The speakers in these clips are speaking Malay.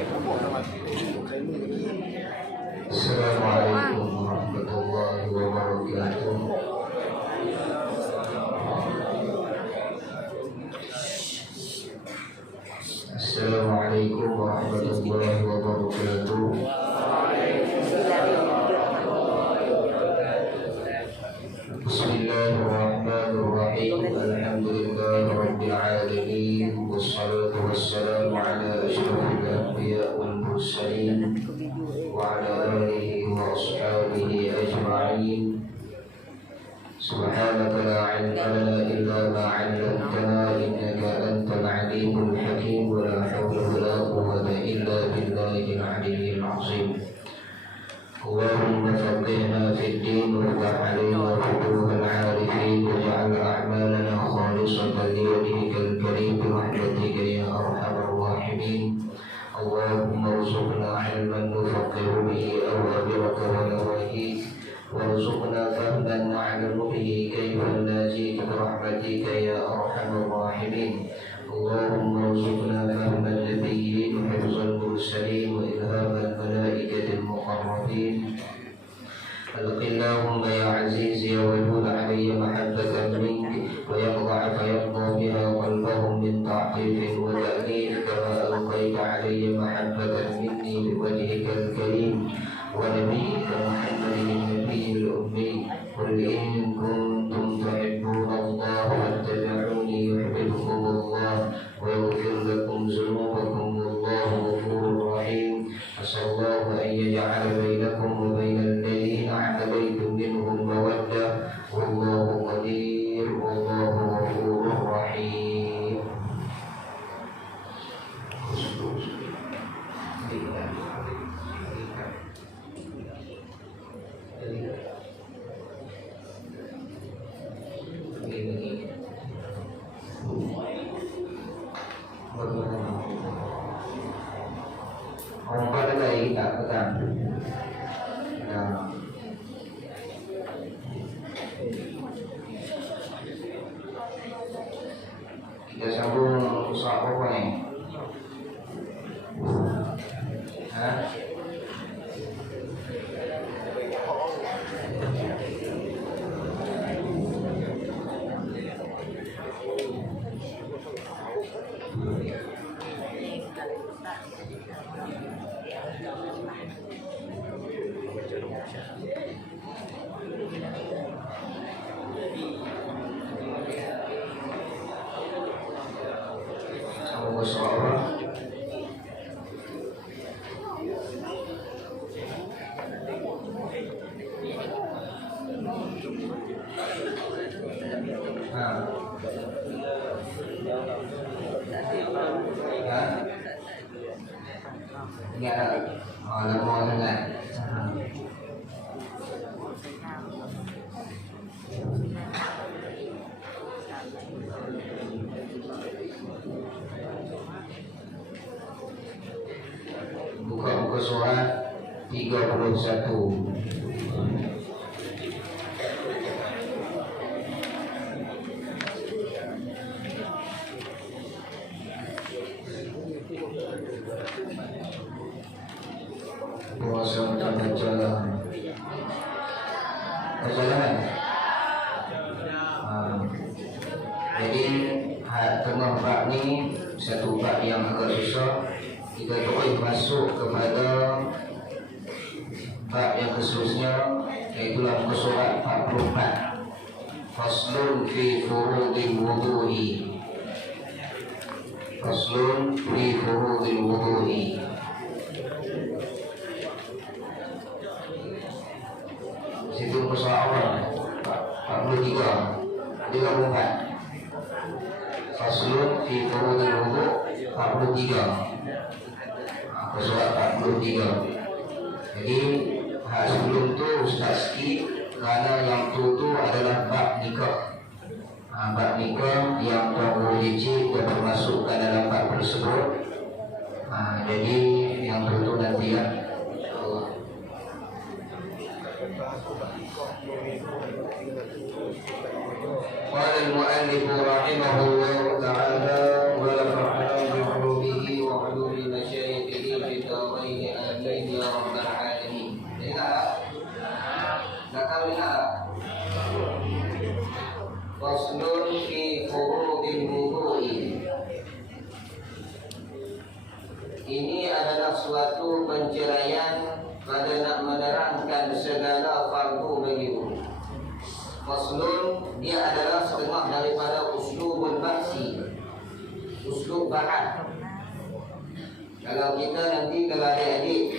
Assalamualaikum warahmatullahi wabarakatuh. Assalamualaikum warahmatullahi wabarakatuh. Bismillahirrahmanirrahim. Alhamdulillahi rabbil alamin. Wassalatu wassalamu ala asyrafil anbiya wal mursalin wa ala alihi wa ashabihi ajma'in. Subhanaka la ilma lana illa ma 'allamtana innaka antal alimul hakim wa la hawla wa la quwwata illa billahil aliyyil 'azim. Allahumma faqihna fid din wa alayna futuhal 'arifin waj'al a'malana khalisatan liwajhikal karim bi rahmatika ya arhamar rahimin. Allahumma rzuqna 'ilman nufaqihu bihi awamiraka wa nawahik warzuqna fahman na'lamu bihi kayfa najika bi rahmatika ya arhamar rahimin. Allahumma rzuqna fahman nabiyyin wa hifzal mursalin wa ilhamal malaikatil muqarrabin. Allahumma ya aziz ya wadud alayya mahabbatan mink wa yaqda' fa yaqda biha qalbahum min ta'qif wa ta'lif kama alqaita alayya mahabbatan minni bi wajhikal karim wa nabiyyika Muhammadin nabiyil ummi. Qul in kuntum tuhibbuna Allah fattabi'uni yuhibbukumullah wa yaghfir lakum dhunubakum wallahu ghafurur rahim. Asallahu an yaj'ala bainakum wa bainal ladzina 'adaytum minhum mawaddah wallahu qadir wallahu ghafurur rahim. Orang pada lagi tak petang. Kita sambung usaha apa ni? Buka surat 31. Puasa berjalan. Jadi tengah bab ni satu bab yang agak susah. Kita terus masuk kepada bab yang seterusnya, iaitu muka surat 44. Faslun fi furudil wudu'i. Faslun fi furudil wudu'i. Situ muka surat awal 43 34. Faslun fi furudil wudu' 43. Surat 43. Jadi sebelum tu Ustaz sikit, kerana yang tu adalah bab nikah. Bab nikah yang Tuan Guru Licik dah termasukkan dalam bab tersebut. Jadi yang tu nanti ya. Qala al-mu'allif rahimahullah ta'ala wa nafa'ana bi 'ulumihi wa 'ulumi masyayikhihi fid Faslun fi furudil wudu'i. Ini adalah suatu penceraian pada nak menerangkan segala fardu bagi wudu. Faslun, dia adalah setengah daripada uslubul bahsi, uslub bahas. Kalau kita nanti kalau adik-adik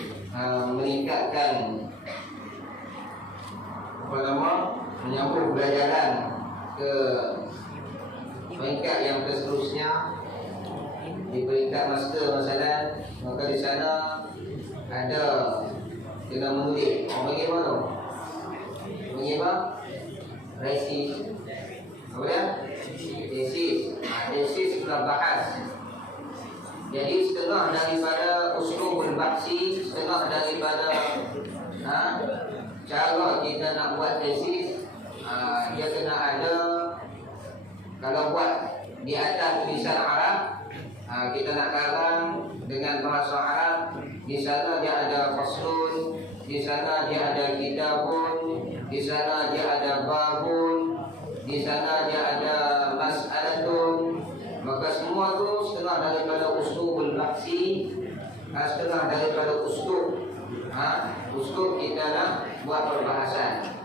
meningkatkan menyambung pelajaran ke peringkat yang seterusnya, di peringkat master masalah, maka di sana ada kena menulis. Orang panggil apa tu? Panggil apa? Tesis. Apa dia? Tesis. Tesis kita bahas. Jadi setengah daripada uslubul bahsi, setengah daripada cara kita nak buat tesis, dia kena ada. Kalau buat di atas tulisan Arab, kita nak karang dengan bahasa Arab. Di sana dia ada faslun, di sana dia ada kitabun, di sana dia ada babun, di sana dia ada mas'alatun. Maka semua tu setengah daripada uslubul bahsi, setengah daripada uslub kita nak buat perbahasan.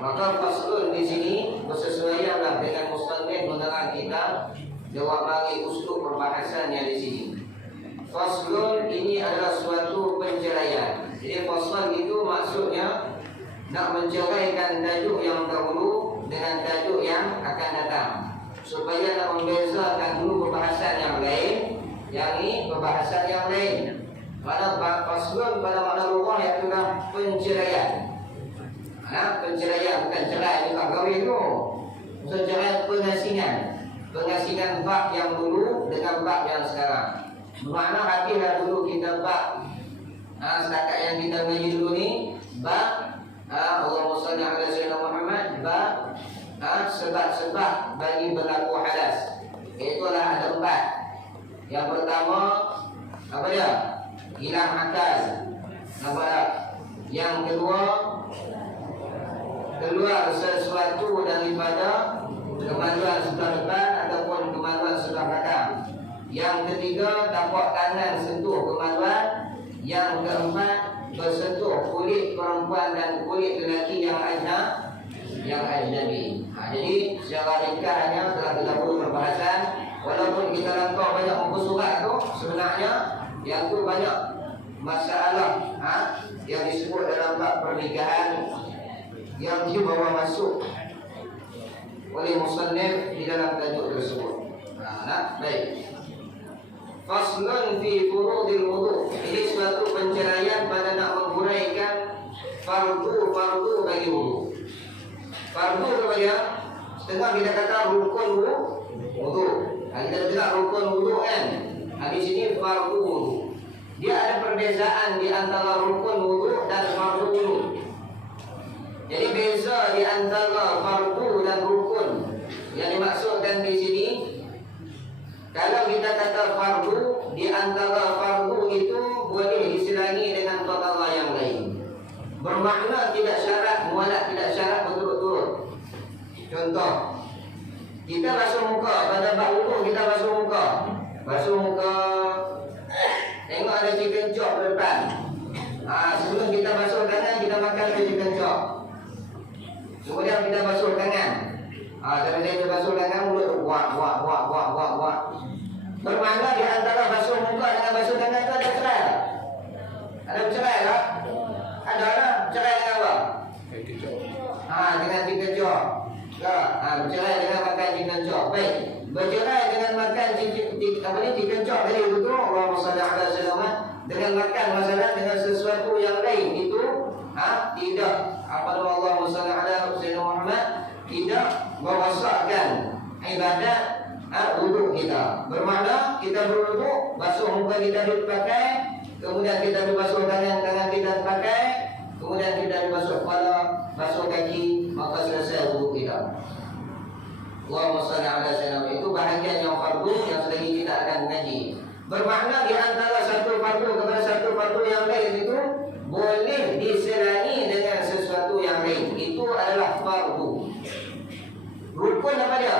Maka faslun di sini bersesuaianlah dengan mustannif menerang kita jawab bagi uslub perbahasan yang di sini. Faslun ini adalah suatu penceraian. Jadi faslun itu maksudnya nak menceraikan tajuk yang dahulu dengan tajuk yang akan datang, supaya nak membezakan dulu perbahasan yang lain, yang ini perbahasan yang lain. Pada faslun pada makna lughah iaitu penceraian. Penceraian bukan cerai juga kahwin tu. Maksud cerai pengasingan. Pengasingan bab yang dulu dengan bab yang sekarang. Bermakna hatilah dulu kita bab setakat yang kita ngaji dulu ni bab Allahumma salli ala sayyidina Muhammad, bab sebab-sebab bagi berlaku hadas. Itulah ada 4. Yang pertama apa dia? Hilang akal. Nampak tak? Yang kedua, keluar sesuatu daripada kemaluan sebelah depan ataupun kemaluan sebelah belakang. Yang ketiga, tapak tangan sentuh kemaluan. Yang keempat, bersentuh kulit perempuan dan kulit lelaki yang ajnabi. Jadi secara ringkasnya telah 30 perbahasan. Walaupun kita langkah banyak muka surat tu, sebenarnya yang tu banyak masalah yang disebut dalam bab pernikahan yang dibawa masuk oleh musannif di dalam tajuk tersebut. Baik. Faslun fi furudil wudu. Ini suatu penceraian pada nak menghuraikan fardu bagi wudu. Fardu apa dia? Setengah kita kata rukun wudu. Kita dengar rukun wudu kan? Di sini fardu wudu. Dia ada perbezaan di antara rukun wudu dan fardu wudu. Jadi beza di antara fardu dan rukun. Yang dimaksudkan di sini, kalau kita kata fardu, di antara fardu itu boleh diselangi dengan perkara yang lain. Bermakna tidak syarat, mualaf tidak syarat berturut-turut. Contoh, kita basuh muka pada bab wudu, kita basuh muka. Basuh muka, tengok ada chicken chop depan. Sebelum kita basuh tangan, kita makan chicken chop. Kemudian kita basuh tangan. Cara saya basuh tangan, mulut buat. Bermakna di antara basuh muka dengan basuh tangan itu ada cerai. Ada bercerai tak? Ada lah. Bercerai dengan apa? Dengan chicken chop. Bercerai dengan makan chicken chop. Baik. Bercerai dengan makan chicken chop tadi itu tu, Allahumma salli ala sayyidina Muhammad, dengan makan masalah dengan sesuatu yang lain itu tidak Allahumma salli ala sayyidina Muhammad tidak merosakkan ibadat wudu kita. Bermakna kita berwudu, basuh muka kita dipakai, kemudian kita basuh tangan kita dipakai, kemudian kita basuh kepala, basuh kaki, maka selesai wudu kita. Allahumma salli ala sayyidina. Itu bahagian yang fardu yang selagi kita akan ngaji. Bermakna di antara satu fardu kepada satu fardu yang lain itu boleh diselangi dengan sesuatu yang lain. Itu adalah fardu. Rukun apa dia?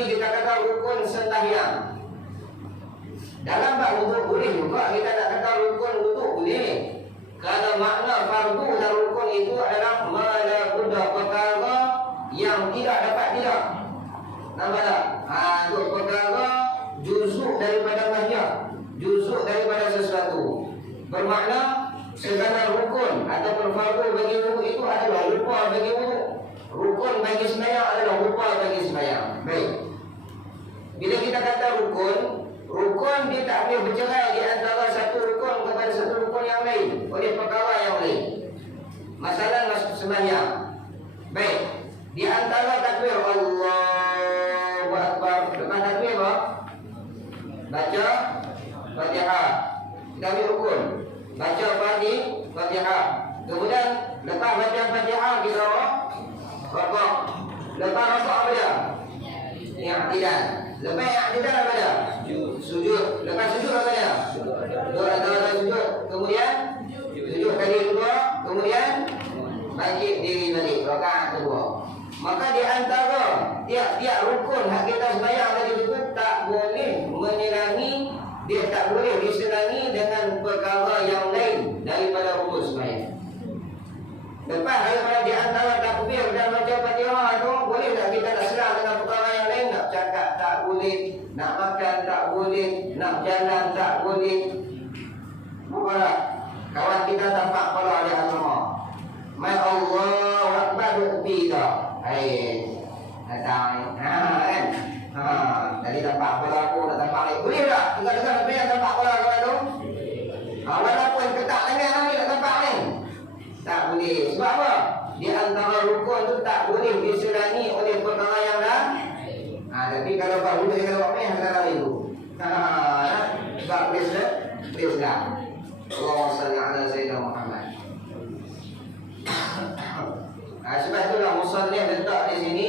seperti kita kata rukun sembahyang. Dalam bab wuduk boleh juga kita nak kata rukun wuduk boleh. Kalau makna fardu dan rukun itu adalah melakukan perkara yang tidak dapat tidak. Nampak tak? Itu perkara juzuk daripada mahiyah, juzuk daripada sesuatu. Bermakna sekadar rukun ataupun fardu bagi wuduk itu adalah rupa bagi wuduk. Rukun bagi sembahyang adalah rupa bagi sembahyang. Baik. Bila kita kata rukun, rukun dia tak boleh bercerai di antara satu rukun kepada satu rukun yang lain oleh perkara yang lain. Masalah masuk sembahyang. Baik. Di antara takbir Allahu Akbar, lepas takbir apa? Baca Fatihah. Kita ambil rukun. Baca Fatihah. Kemudian lepas baca Fatihah kita rukuk. Lepas rukuk apa dia? I'tidal. Lepas i'tidal apa dia? Sujud. Lepas sujud apa dia? Dua sujud. Kemudian sujud kali kedua. Kemudian bangkit diri balik rakaat kedua. Maka di antara tiap-tiap rukun hak kita sembahyang tadi itu tak boleh menyerangi, dia tak boleh diserangi dengan perkara yang lain daripada rukun sembahyang. Lepas daripada di antara takbir dan baca Fatihah itu, boleh tak kita nak serang dengan perkara yang lain? Nak cakap tak boleh, nak makan tak boleh, nak jalan tak boleh. Bukanlah kawan kita tampak kepala di agama. Mai Allahu Akbar tepi dah. Datang kan. Dari tampak kepala aku nak tampak lagi. Boleh tak? Dengar-dengar apa yang tampak kepala kau tu? Walaupun ketak lengan lagi nak tampak ni. Tak boleh. Sebab apa? Di antara rukun tu tak boleh diserangi oleh perkara yang lain. Tapi kalau kau boleh kalau apa yang kata itu. Sebab please lah. Allahumma salli ala Sayyidina Muhammad. Sebab itulah musallih letak di sini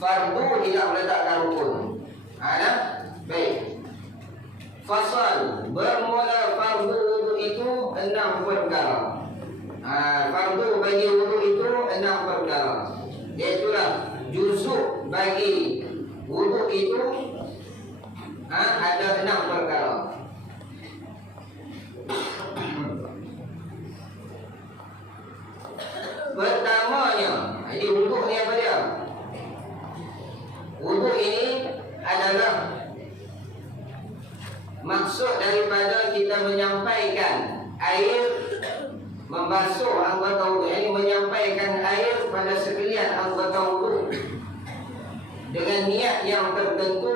fardu tidak meletakkan rukun. Baik. Fasal bermula fardu wudu itu 6 perkara. Fardu bagi wudu itu 6 perkara. Iaitulah juzuk bagi wudu itu ada 6 perkara. Pertamanya, jadi wuduk ni apa dia? Wuduk ini adalah maksud daripada kita menyampaikan air membasuh anggota wuduk. Ini menyampaikan air pada sekalian anggota wuduk dengan niat yang tertentu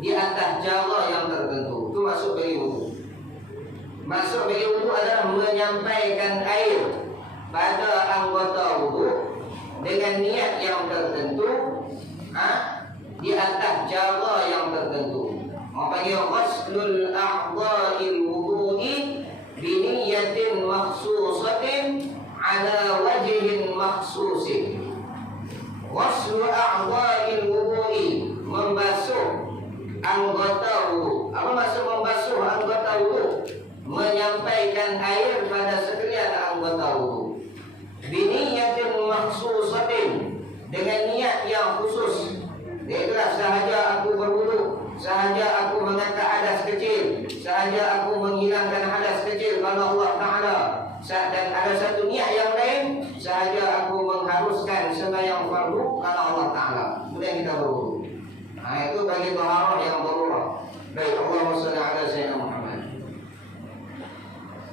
di atas cara yang tertentu. Itu maksud bagi wuduk. Maksud bagi wuduk adalah menyampaikan air pada anggota wuduk dengan niat yang tertentu di atas cara yang tertentu. Orang panggil ghuslul a'dha'il wudu'i bi niyatin makhsusatin ala wajhin makhsusin. Ghuslul a'dha'il wudu'i, membasuh anggota wuduk. Apa maksud membasuh anggota wuduk? Menyampaikan air pada sekalian anggota wuduk. Biniyatin makhsusatin, dengan niat yang khusus. Itulah sahaja aku berwuduk, sahaja aku mengangkat hadas kecil, sahaja aku menghilangkan hadas kecil kalau Allah Ta'ala, dan ada satu niat yang lain, sahaja aku mengharuskan sembahyang fardu kalau Allah Ta'ala. Kemudian kita berwuduk. Itu bagi taharah yang darurah. Baik, Allahumma shalli ala Sayyidina Muhammad.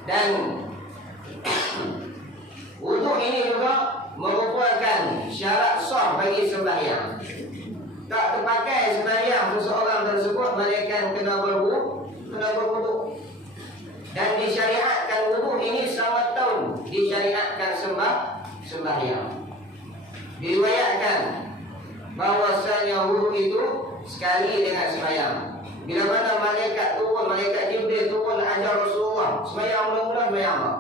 Dan wuduk ini juga merupakan syarat sah bagi sembahyang. Tak terpakai sembahyang seseorang tersebut melainkan kena berwuduk. Dan disyariatkan wuduk ini sama tahun disyariatkan sembahyang. Diriwayatkan bahwasanya wuduk itu sekali dengan sembahyang. Bila mana malaikat turun, malaikat Jibril turun ajar Rasulullah sembahyang mula-mula sembahyang apa?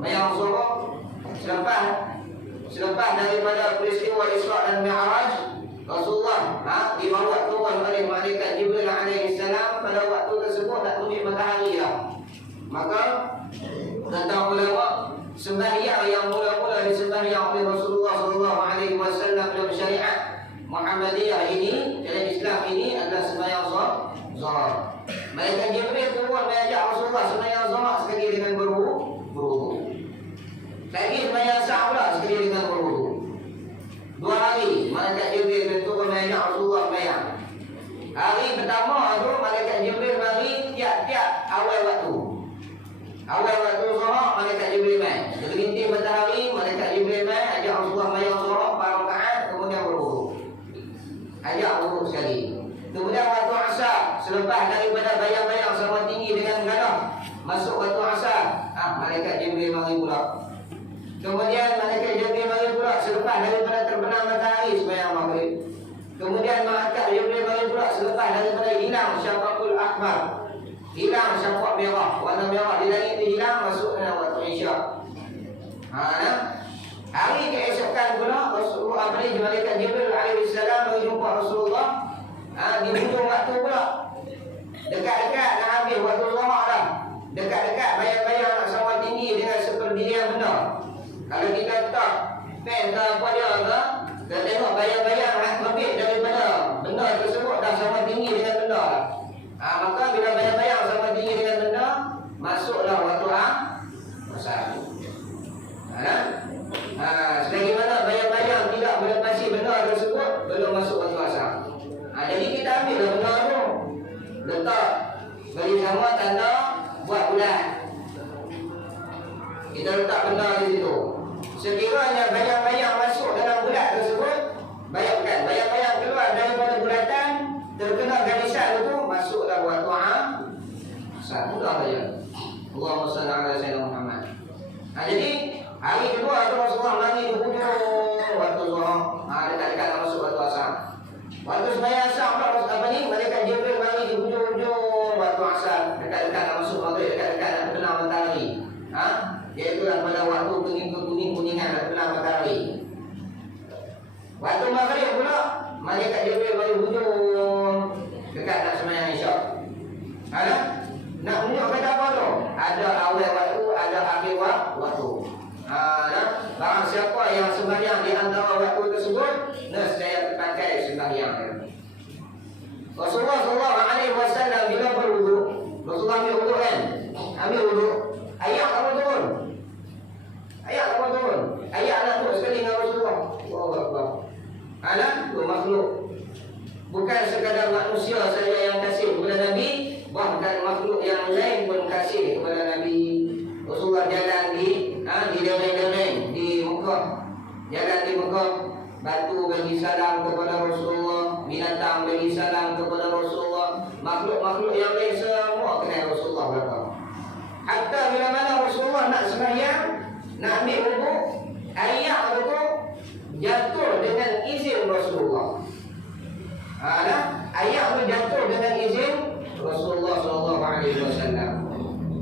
Mayang suruh selepas daripada peristiwa Isra dan Mi'raj, Rasulullah dibawa turun oleh malaikat Jibril alaihi salam. Pada waktu tersebut tak terbit matahari dah. Maka tentang ulama sembahyang yang mula-mula disembah yang oleh Rasulullah sallallahu alaihi wasallam dalam syariat Muhammadiyah ini, dalam Islam ini adalah sembahyang zuhur. Malaikat Jibril turun mengajak Rasulullah sembahyang zuhur sekali dengan berwudu. Lagi sembahyang asar pula sekali dengan berwudu. 2 hari malaikat Jibril turun mengajak Rasulullah sembahyang. Hari pertama tu malaikat Jibril mari tiap-tiap awal waktu. Awal waktu zuhur malaikat Jibril mai. Tergelincir matahari malaikat Jibril mai ajak Rasulullah sembahyang zuhur 4 rakaat kemudian berwudu. Ajak wudu sekali. Kemudian waktu asar selepas daripada bayang-bayang sama tinggi dengan galah masuk waktu asar, malaikat Jibril mari pula. Kemudian malaikat Jibril mari pula selepas daripada terbenam matahari sembahyang maghrib. Kemudian malaikat Jibril mari pula selepas daripada hilang syafaqul akbar, hilang syafaq merah, warna merah di langit itu hilang, masuk dalam waktu isyak. Hari keesokan pula Rasulullah malaikat Jibril alaihi salam berjumpa Rasulullah di hujung waktu pula. Dekat-dekat nak habis waktu zuhur dah. Dekat-dekat bayang-bayang nak sama tinggi dengan seperdirian benda. Kalau kita letak pen ke apa dia ke, kita tengok bayang-bayang lebih daripada benda tersebut dah sama tinggi dengan benda dah. Maka bila bayang-bayang sama tinggi dengan benda, masuklah waktu asar. Selagi mana bayang-bayang tidak melepasi benda tersebut, belum masuk waktu asar. Jadi kita ambil benda tu, letak bagi sama tanda buat bulan. Kita letak benda di situ. Sekiranya bayang-bayang masuk dalam bulan tersebut, bayangkan bayang-bayang keluar daripada bulatan, terkena garisan itu, masuklah waktu asar. Mudah saja. Allahumma salli ala sayyidina Muhammad. Jadi hari kedua tu Rasulullah mari di hujung waktu zuhur, dekat-dekat masuk waktu asar. Waktu sembahyang asar malaikat Jibril mari di hujung waktu asar, dekat-dekat masuk maghrib, dekat-dekat nak terbenam matahari. Iaitu pada waktu kuning-kuningan nak terbenam matahari. Waktu maghrib pula malaikat Jibril mari hujung dekat nak sembahyang isyak. Nak tunjuk kata apa tu? Ada awal waktu, ada akhir waktu. Barang siapa yang sembahyang di antara waktu tersebut, nescaya terpakai sembahyang. Rasulullah sallallahu alaihi wasallam bila berwudu, Rasulullah ambil wudu kan? Ambil wudu. Ayat kamu turun. Ayat anak turun sekali dengan Rasulullah. Allahu Akbar. Anak tu makhluk. Bukan sekadar manusia saja yang kasih kepada Nabi, bahkan makhluk yang lain pun kasih kepada Nabi. Rasulullah jalan di lereng-lereng di Mekah. Jalan di Mekah, batu bagi salam kepada Rasulullah, binatang bagi salam kepada Rasulullah, makhluk-makhluk yang lain semua kenal Rasulullah belakang. Hatta bila mana Rasulullah nak sembahyang, nak ambil wudu, ayat itu jatuh dengan izin Rasulullah. Ayat itu jatuh dengan izin Rasulullah sallallahu alaihi wasallam.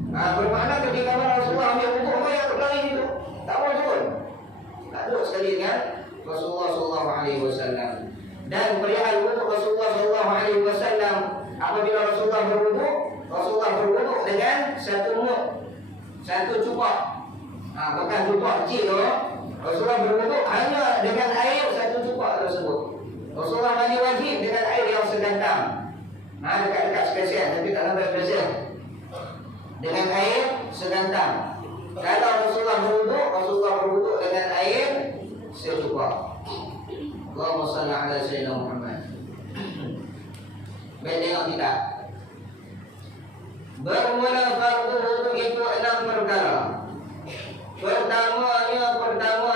Bermakna ketika Rasulullah ambil wudu, ayat itu lari itu, tak boleh turun. Tak duduk sekali dengan Rasulullah sallallahu alaihi wasallam. Dan perihal wudu Rasulullah sallallahu alaihi wasallam, apabila Rasulullah berwudu dengan satu cupak. Bukan cupak kecil tu. Rasulullah berwudu hanya dengan air satu cupak tersebut. Rasulullah mandi wajib dengan air yang segantam. Dekat-dekat spesial, tapi tak sampai spesial. Dengan air segantam. Kalau Rasulullah berwudu dengan air secupak. Allahumma salli ala sayyidina Muhammad. Baik, tengok kita. Bermula fardu wudu itu 6 perkara. Pertama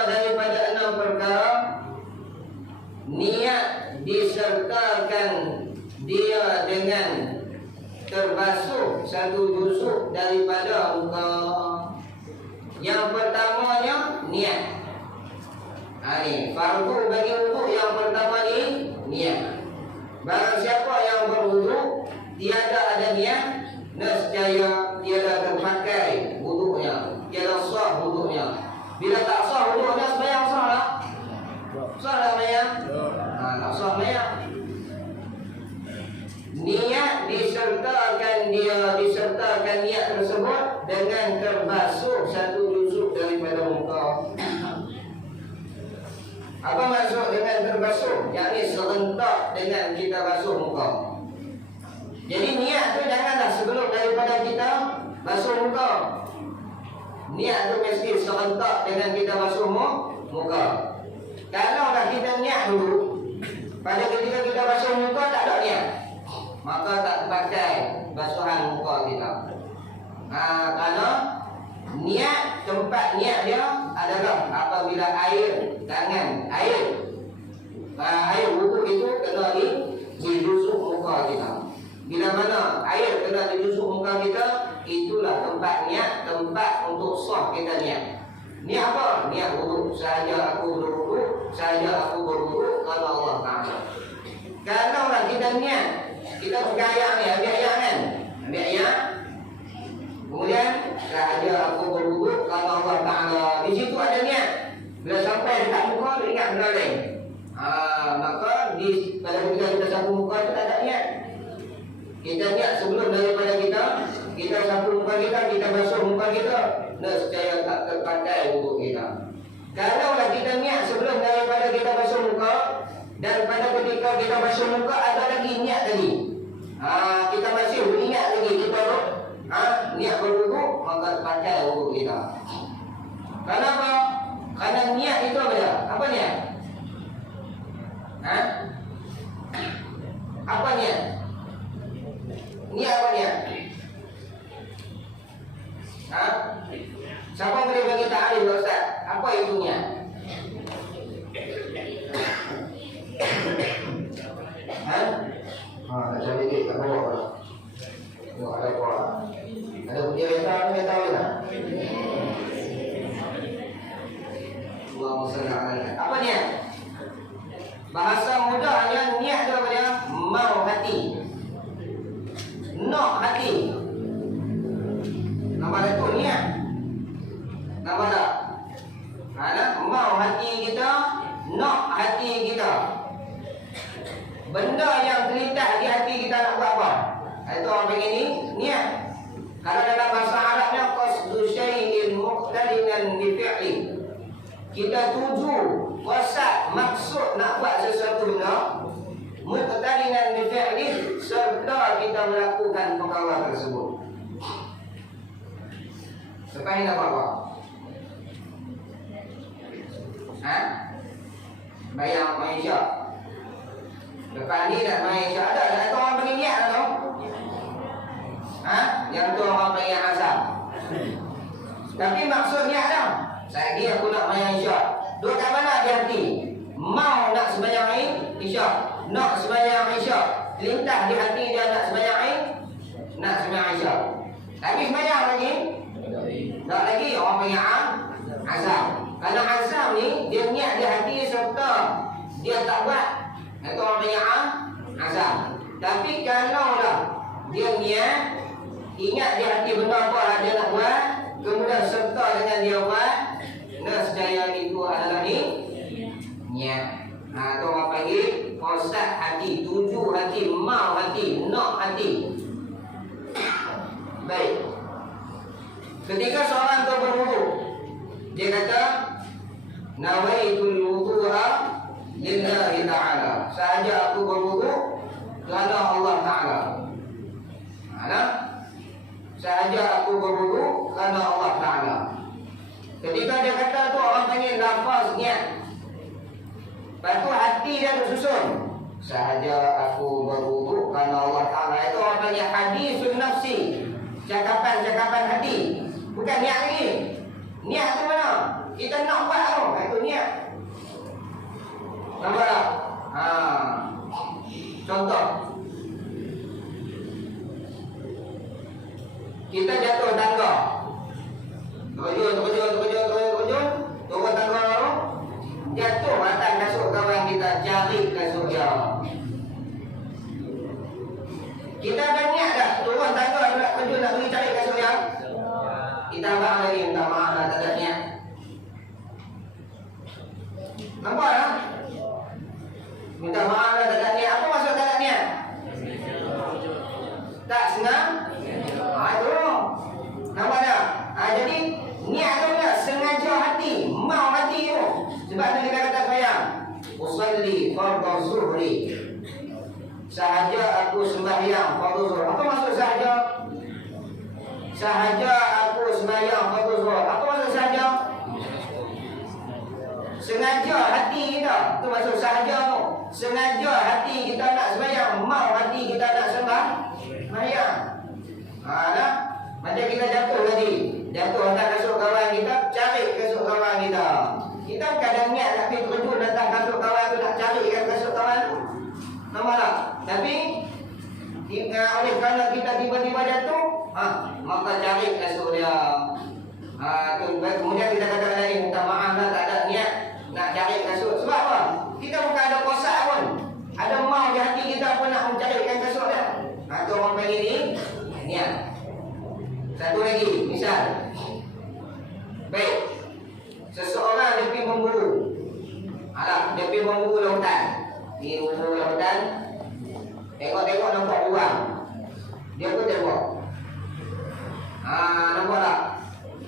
daripada 6 perkara, niat disertakan dia dengan terbasuh satu juzuk daripada muka. Yang pertamanya niat. Ini fardu bagi wudu yang pertama ni niat. Barang siapa yang berwudu tiada ada niat, nescaya tiada terpakai wudunya, tiada sah wudunya. Bila tak sah wudunya, sembahyang sah tak? Sah tak sembahyang? Tak sah sembahyang. Niat disertakan niat tersebut dengan terbasuh satu juzuk daripada muka. Apa maksud dengan terbasuh? Yakni serentak dengan kita basuh muka. Jadi niat tu janganlah sebelum daripada kita basuh muka. Niat tu mesti serentak dengan kita basuh muka. Kalau dah kita niat dulu, pada ketika kita basuh muka tak ada niat, maka tak pakai basuhan muka kita. Kerana niat, tempat niat dia adalah apabila air tangan, air wudu itu kena dijusuk muka kita. Bila mana air kena dijusuk muka kita, itulah tempat niat, tempat untuk sah kita niat. Niat apa? Niat wudu. Sahaja aku berwudu, sahaja aku berwudu kerana Allah Ta'ala. Kalau lah kita niat, kita pakai ayat ni, ambil ayat kan? Ambil ayat. Kemudian sahaja aku berwudu kerana Allah Ta'ala. Di situ ada niat. Bila sampai dekat muka, ingat benda lain. Maka pada ketika kita sapu muka itu tak ada niat. Kita niat sebelum daripada kita sapu muka kita basuh muka kita, nescaya tak terpakai wudu kita. Kalaulah kita niat sebelum daripada kita basuh muka, dan pada ketika kita basuh muka ada lagi niat tadi, kita masih beringat lagi kita niat berwudu, maka terpakai wudu kita. Kenapa? Kerana niat itu apa dia? Apa niat? Apa niat? Niat apa niat? Siapa boleh bagi ta'arif Ustaz? Apa itu niat? Macam ni tak bawa lah. Tengok ada apa? Ada punya yang tahu tak? Apa niat? Bahasa mudahnya niat itu apa dia? Mau hati, nak hati. Nama itu niat. Nama tak? Mau hati kita, nak hati kita. Benda yang terlintas di hati kita nak buat apa? Itu orang panggil ni niat. Kalau dalam bahasa Arabnya qasdu syai'in muqtadinan bi fi'li. Kita tuju, qasad, maksud nak buat sesuatu benda, muqtadinan bi fi'li, serta kita melakukan perkara tersebut. Lepas ni nak buat apa? Bayang main syak. Lepas ni nak main syak. Ada orang panggil niat tak? Yang tu orang panggil azam. Tapi maksud niat tak? Saya lagi aku nak main syak. Duduk kat mana di hati? Mau nak sembahyang isyak, nak sembahyang isyak. Lintas di hati dia nak sembahyang nak sembahyang isyak. Tapi sembahyang lagi? Tak lagi, orang panggil azam. Kerana azam ni dia niat di hati serta dia tak buat, itu orang panggil azam. Tapi kalau lah dia niat, ingat di hati benda apa dia nak buat, kemudian serta dengan dia buat, nescaya itu adalah niat. Itu orang panggil qasad hati, tuju hati, mau hati, nak hati. Baik. Ketika seorang tu berwudu, dia kata nawaitul wudu'a lillahi ta'ala. Sahaja aku berwudu kerana Allah Ta'ala. Sahaja aku berwudu kerana Allah Ta'ala. Ketika dia kata tu orang panggil lafaz niat. Lepas tu hati dia tersusun. Sahaja aku berwudu kerana Allah Ta'ala. Itu orang panggil hadisun nafsi. Cakapan-cakapan hati. Bukan niat lagi. Niat tu mana? Kita nak buat apa? Itu niat. Nampak tak? Contoh. Kita jatuh tangga. Terjun. Turun tangga lalu. Jatuh atas kasut kawan kita. Cari kasut dia. Kita dah niat dah. Turun tangga nak terjun nak pergi cari kasut dia. Kita abang lagi minta maaf lah, tak ada niat. Nampak tak? Minta maaf lah, tak ada niat. Apa maksud tak ada niat? Tak senang? Itu nampak tak? Jadi niat tu tak sengaja hati, mau hati tu. Sebab tu kita kata sayang, usalli fardhu zuhri. Sahaja aku sembahyang fardhu zuhur. Apa maksud sahaja? Sahaja aku sembahyang fardhu zuhur. Apa maksud sahaja? Sengaja hati kita. Itu maksud sahaja tu. Sengaja hati kita nak sembahyang, mau hati kita nak sembahyang. Nah, macam kita jatuh tadi. Jatuh atas kasut kawan kita, cari kasut kawan kita. Kita kadang niat nak pergi terjun atas kasut kawan tu, nak cari kasut kawan tu. Nampak tak? Tapi oleh kerana kita tiba-tiba jatuh, maka cari kasut dia. Kemudian kita kata lain, minta maaf lah, tak ada niat nak cari kasut. Sebab apa? Kita bukan ada kosak pun. Ada mau di hati kita pun nak mencarikan kasut dia. Itu orang panggil ni niat. Satu lagi, misal. Baik. Seseorang dia pergi memburu. Dia pergi memburu lautan. Pergi memburu lautan. Tengok-tengok nampak uang. Dia pun tengok. Nampak tak?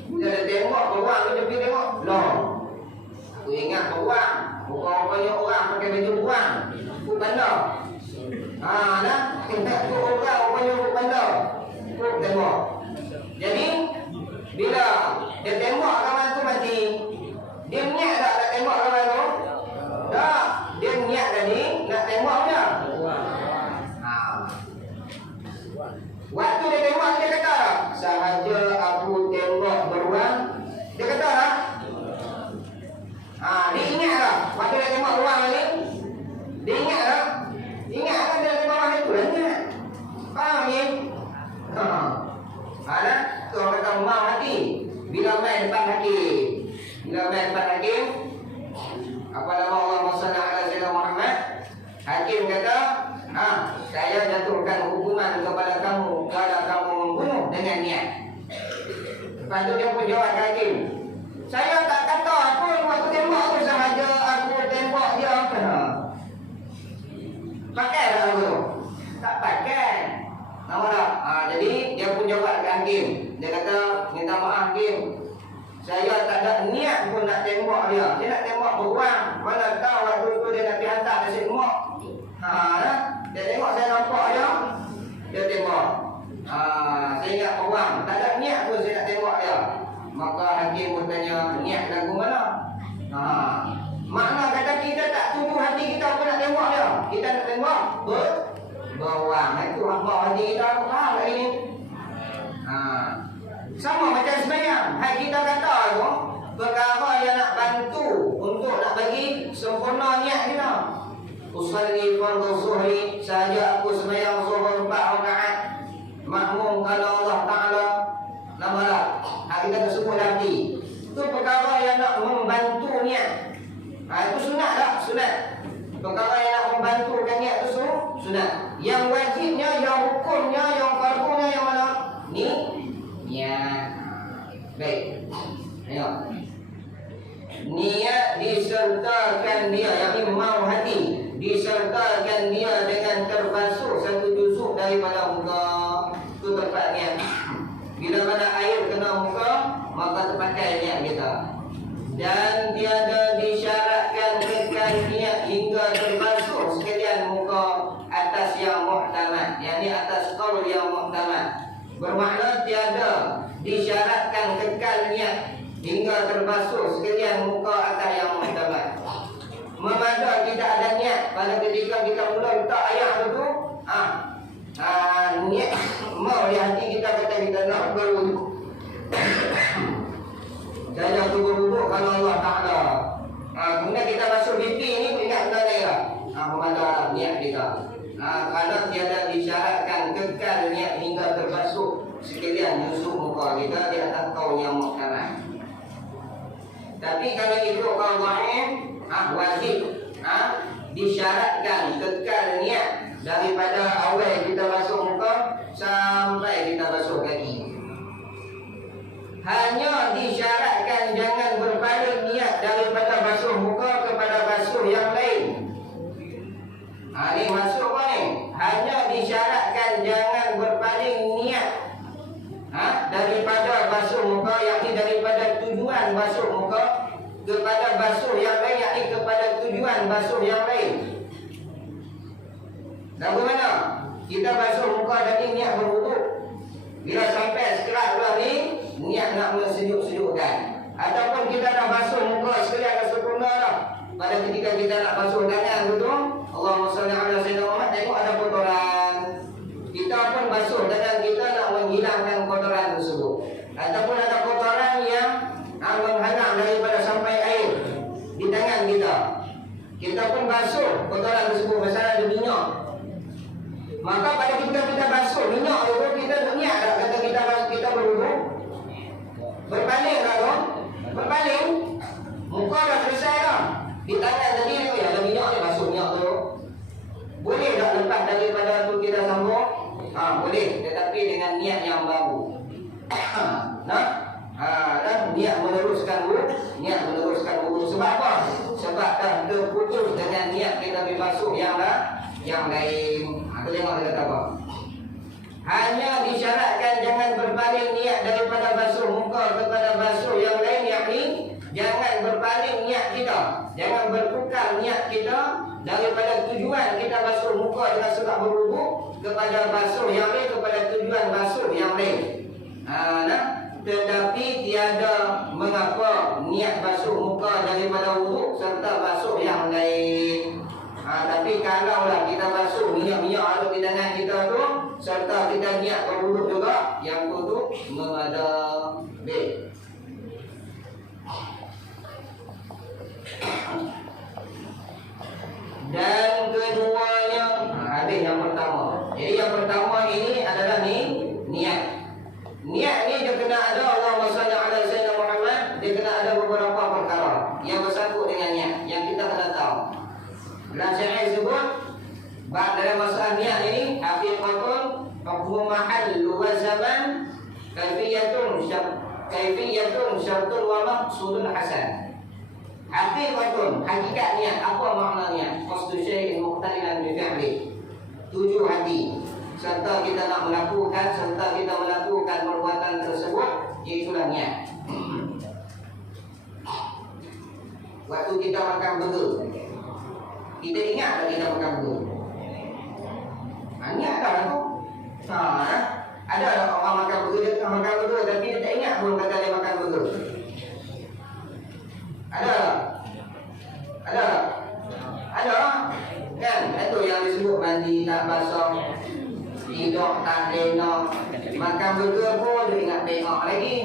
Bila dia tengok uang, dia pergi tengok. Loh. Aku ingat uang. Rupanya orang pakai baju uang. Aku bandar. Dah. Aku orang rupanya aku bandar. Aku tengok. Jadi bila dia tengok kawan tu mati, dia niat tak nak tengok kawan tu? Tak. Dia niat tadi nak tengok dia. Waktu dia tengok dia kata tak? Sahaja aku tengok beruang. Dia kata tak? Dia ingat tak? Waktu dia tengok beruang tadi, dia ingat tak? Ingat kan dia di bawah itu lah ingat. Faham ni? Tu orang kata mau hati. Bila main depan hakim. Bila main depan hakim, apa nama Allah SWT Muhammad? Hakim kata, saya jatuhkan hukuman kepada kamu kerana kamu membunuh dengan niat. Lepas tu dia pun jawab ke hakim, saya tak kata apa waktu tembak tu, sahaja aku tembak dia apa. Pakai tak aku tu? Tak pakai. Nampak tak? Jadi dia pun jawab ke hakim. Dia kata, minta maaf hakim, saya tak ada niat pun nak tembak dia. Dia nak tembak beruang. Mana tahu waktu itu dia nak pergi hantar nasi lemak. Dia tengok saya nampak dia, dia tembak. Saya ingat beruang. Tak ada niat pun saya nak tembak dia. Maka hakim pun tanya, niat lagu mana? Makna kata kita tak tujuh hati kita pun nak tembak dia. Kita nak tembak beruang. Itu hamba hati kita. Faham tak ini? Sama macam sembahyang. Kita kata tu, perkara yang nak bantu untuk nak bagi sempurna niat kita. Usalli fardhu zuhri, sahaja aku sembahyang zuhur 4 rakaat. Makmum kalau Allah Ta'ala namalah. Kita tersebut nanti. Itu perkara yang nak membantu niat. Itu sunat tak? Sunat. Perkara yang nak membantukan niat itu sunat. Yang wajibnya, yang hukumnya, yang fardunya yang mana? Niat. Baik. Tengok. Niat disertakan dia, yakni mau hati, disertakan dia dengan terbasuh satu juzuk daripada muka. Itu tempat niat. Bila mana air kena muka, maka terpakai niat kita. Dan tiada disyaratkan kekal niat hingga terbasuh sekalian muka atas yang muhtamad, yakni atas qaul yang muhtamad. Bermakna tiada disyaratkan kekal niat hingga terbasuh sekalian muka atas yang muhtamad. Memada kita ada niat pada ketika kita mula letak ayat itu, niat mau di hati kita kata kita nak berwuduk. Saya tu berwuduk kalau Allah Ta'ala. Kemudian kita basuh pipi ni pun ingat benda lain lah. Memada niat kita. Kerana tiada disyaratkan kekal niat hingga terbasuh sekalian juzuk muka kita di atas kaul yang muhtamad. Tapi kalau itu kaul dhaif, wajib disyaratkan kekal niat daripada awal kita basuh muka sampai kita basuh kaki. Hanya disyaratkan jangan berpaling niat daripada basuh muka kepada basuh yang lain. Ini masuk apa ni? Hanya disyaratkan jangan berpaling niat daripada basuh muka, yakni daripada tujuan basuh muka kepada basuh yang lain, yakni kepada tujuan tujuan basuh yang lain. Bagaimana? Kita basuh muka tadi niat berwuduk. Bila sampai sekelas pula ni, niat nak mensejuk-sejukkan. Ataupun kita nak basuh muka sekali agak sempurna dah. Pada ketika kita nak basuh tangan betul, Allahumma salli ala sayyidina Muhammad, tengok ada kotoran. Kita pun basuh tangan kita nak menghilangkan kotoran tersebut. Ataupun ada kotoran yang menghalang daripada sampai air di tangan kita. Kita pun basuh kotoran tersebut, masalah ada minyak. Maka pada kita basuh minyak itu, kita niat tak kata kita berwuduk? Berpaling tak tu? Berpaling. Muka dah selesai dah. Di tangan tadi tu ada minyak ni, basuh minyak tu. Boleh tak lepas daripada tu kita sambung? Boleh, tetapi dengan niat yang baru. Dan niat meneruskan wudu. Sebab apa? Sebab dah terputus dengan niat kita berbasuh yang lain. Aku tengok dia kata apa. Hanya disyaratkan jangan berpaling niat daripada basuh muka kepada basuh yang lain, yakni jangan berpaling niat kita, jangan bertukar niat kita daripada tujuan kita basuh muka dengan sebab berwuduk kepada basuh yang lain, kepada tujuan basuh yang lain. Tetapi tiada mengapa niat basuh muka daripada wuduk serta basuh yang lain. Tapi kalaulah kita basuh minyak-minyak ada di tangan kita tu serta kita niat berwuduk juga, yang tu mengada baik. Dan keduanya habis yang pertama. Jadi yang pertama ini adalah niat. Niat ni dia kena ada, Allahumma salli ala sayyidina Muhammad, dia kena ada beberapa perkara yang bersangkut dengan niat yang kita kena tahu. Dalam syarah sebut dalam masalah niat ini haqiqatun hukmu mahall wa zaman kaifiyatun syartun wa maqsudun hasan. Haqiqatun, hakikat niat, apa maknanya? Qasdu syai'in muqtarinan bi fi'li. Tuju hati serta kita nak melakukan perbuatan tersebut, itulah niat. Waktu kita makan burger, kita ingat tak kita makan burger? Niat tak tu? Ada orang makan burger, dia makan burger tapi dia tak ingat pun kata dia makan burger. Ada kan? Itu yang disebut mandi tak basah, tidur tak lena, makan burger pun dia ingat tengok lagi,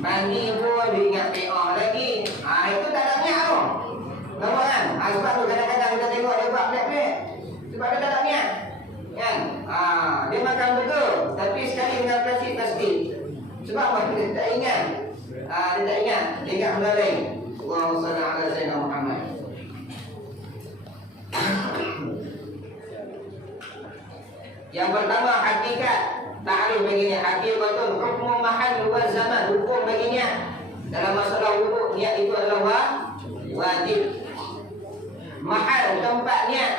mandi pun dia ingat tengok lagi. Itu tak ada niat tu. Nampak kan? Sebab tu kadang-kadang kita tengok dia buat pelik-pelik sebab dia tak ada niat kan? Dia makan burger tapi sekali dengan plastik. Sebab apa? Dia tak ingat. Dia ingat benda lain. Allahumma salli ala sayyidina Muhammad. Yang pertama hakikat ta'rif baginya, haqiqatun hukmu mahall wa zaman, hukum baginya dalam masalah wuduk. Niat itu adalah wajib. Mahal, tempat niat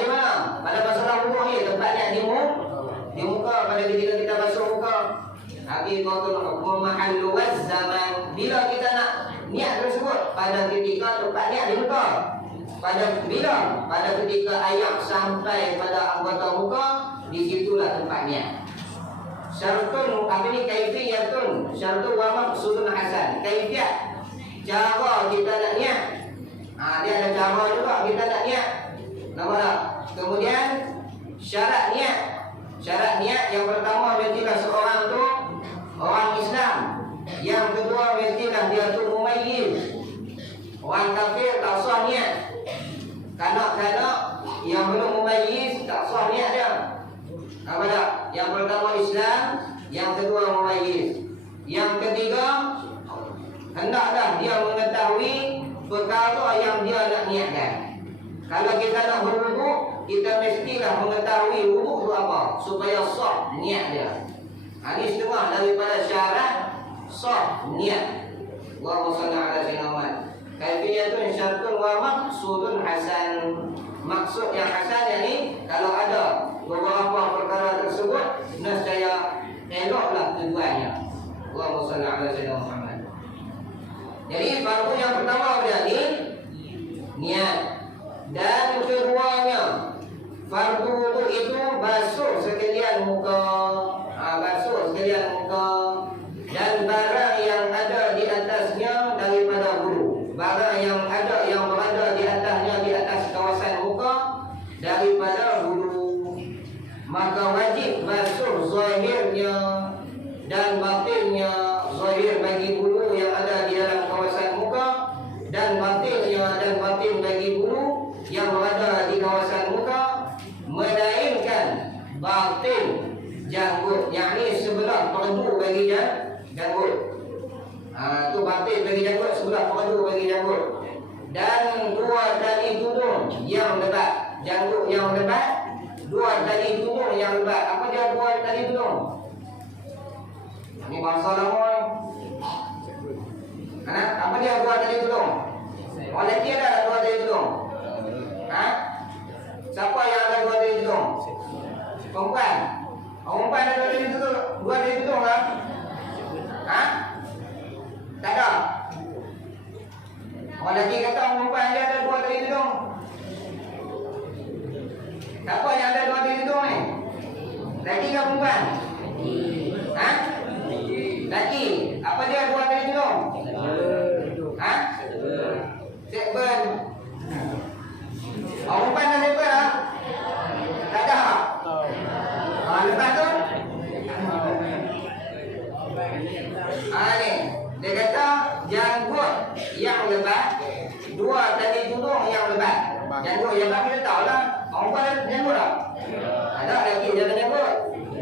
di mana? Pada masalah wuduk ni tempat niat di muka pada ketika kita basuh muka. Haqiqatun hukmu mahall wa zaman, bila kita nak niat tersebut pada ketika tempat niat di muka. Pada ketika ayak sampai pada anggota muka, disitulah tempatnya. Syartun, kaifiyatun, syartun wa maqsudun hasan. Kaifiyat, cara kita nak niat. Dia ada cara juga kita nak niat. Nampak tak? Kemudian syarat niat yang pertama mestilah seorang tu orang Islam. Yang kedua mestilah dia tu mumayyiz. Orang kafir tak sah niat. Kanak-kanak yang belum mumayyiz tak sah niat dia. Apa tak? Yang pertama Islam, yang kedua mumayyiz. Yang ketiga hendaklah dia mengetahui perkara yang dia nak niatkan. Kalau kita nak berwuduk, kita mestilah mengetahui wuduk itu apa supaya sah niat dia. Ini setengah daripada syarat sah niat. Allahumma shalli ala sayyidina Muhammad. Kaifiyatun syartun wa maqsudun hasan. Maksud yang hasan yakni kalau ada beberapa perkara tersebut nescaya eloklah tujuannya. Allahumma shalli ala sayyidina Muhammad. Jadi fardu yang pertama berarti niat. janggut yang lebat, dua tali tudung yang lebat. Apa dia dua tali tudung? Ini bangsa lama ni. Apa dia dua tali tudung? Orang lelaki ada dua tali tudung? Siapa yang ada dua tali tudung? Perempuan. Perempuan ada dua tali tudung? Dua tali tudung lah? Tak ada. Orang lelaki kata orang perempuan dia ada dua tali tudung. Siapa yang ada dua tali tudung ni? Lelaki ke perempuan? Lelaki. Apa dia dua tali tudung? Sekben. Orang perempuan ada sekben lah? Tak ada. Lepas tu ni dia kata janggut yang lebat, dua tali tudung yang lebat. Janggut yang lebat kita tahu lah. Orang perempuan ada janggut tak? Ada lelaki dia ada janggut.